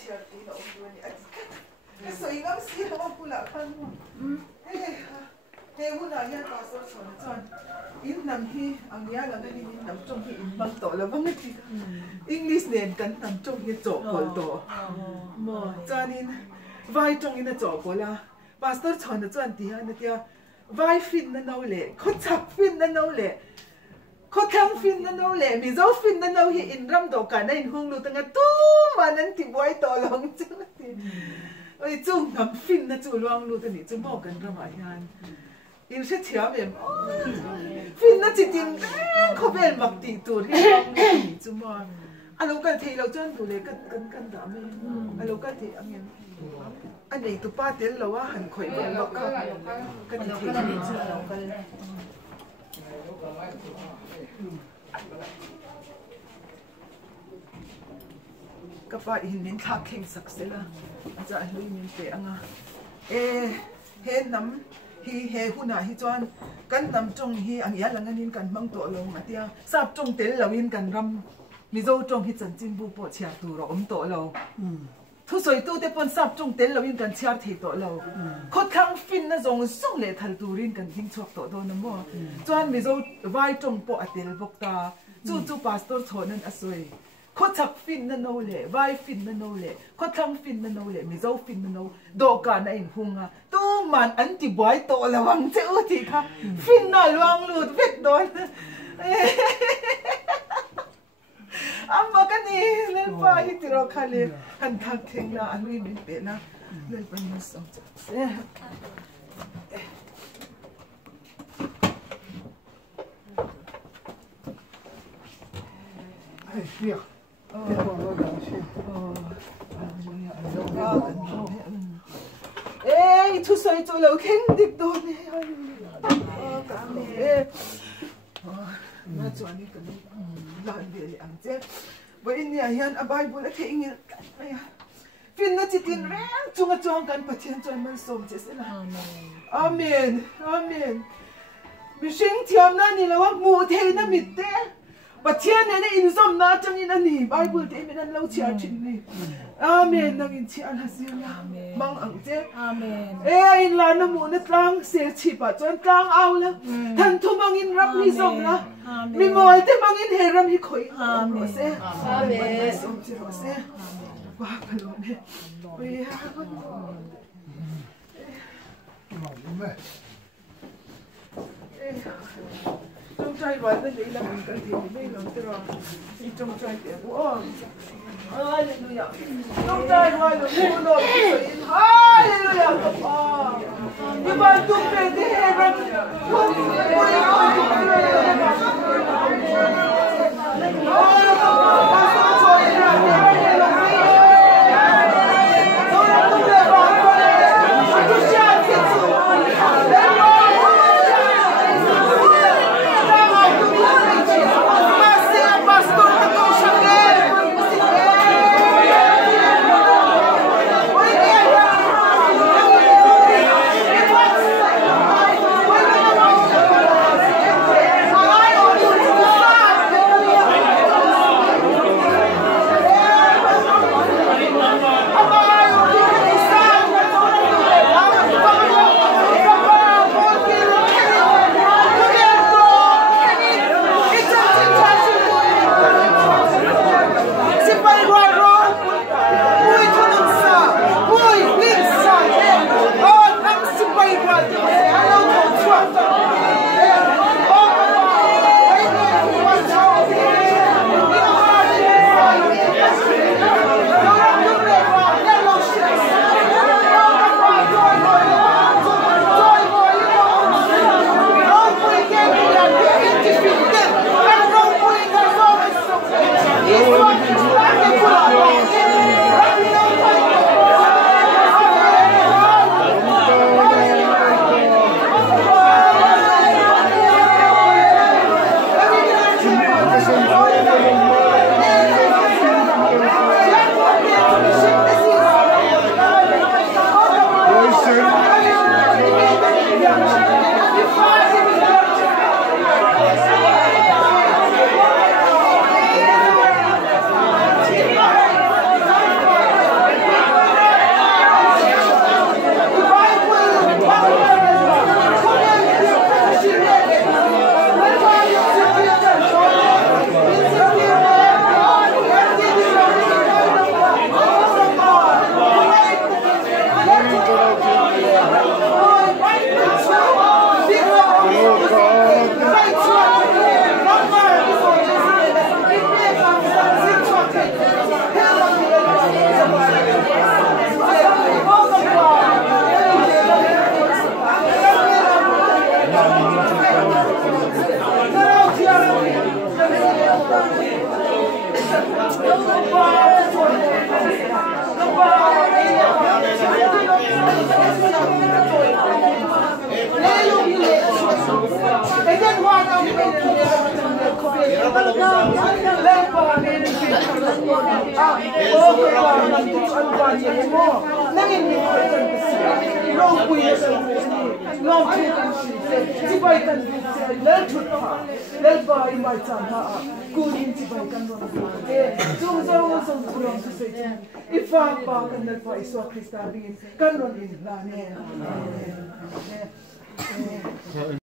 chia ti no du ni ai so ingam si ha pula khan he huna ya ta so chon in nam hi angya la ni nam chong hi in bang to la bang ti English nen kan nam chong hi cho kol to mo chanin vai chong in cho kola pastor chon chuan ti ha na tia vai fin na no le kho chak fin na no le kho khang fin na no le mi zo fin na no hi in ram do ka na in hung lu tanga tu manan ti boy to long chu ti oi chu nam fin na chu luang lu ta ni chu mo kan ram a yan in se thia mem fin na chi tin kho bel mak ti tu ri long lu ni chu mo alo kan thei lo chan tu le kan da me alo kan thei angin anh này tụi ba tiếng lâu á hành khỏe vậy mà cái gì thì các bạn hình miếng thác khen sặc sẽ là giờ lui miếng tệ anh à he nắm he huna hi chuan kan nắm trong hi anh ya lang anin kan mang to long mà tia sap trong tel lâu in kan ram mi zo trong hi chan chin bu po chia tu ro to lâu thu soi tu te pon sap chung tel lo in kan chiar thei to lo khot khang fin na zong song le thal turin kan ding chok to do na mo chuan mi zo vai tong po atel bok ta chu pastor thonan asoi khot chak fin na no le vai fin na no le khot khang fin na no le mi zo fin na no do ka na in hunga tu man an ti boy to lawang che u ti kha fin na luang lut vek don amma kan ni le pa hi ti ro khale kan thak theng la an wi min pe na le pa ni song se ai sia te ko lo da si thu soi cho lo khen dik do ne ka me na chuan ni kan lan de li ang che bo in ya hian a bible a thing in fin na chitin reng chunga chong kan pathian chon man som che se na amen amen mi sing thiam na ni lawak mu the na mit te pathian ne in som na chang in ani bible te min an lo chia thin ni amen nang in chi an hasila mang ang che amen in la na mu na tlang se chi pa chon tlang aw la than thu mang in rap ni som la mi mol te mang in heram hi khoi amen se amen som chi ro se wa palo me we ha trong trai gọi tới đây là mình cần thì mấy lần tới rồi trong trai tiền của Hallelujah trong trai gọi là mua đồ Hallelujah nhưng mà tung về thế hệ mà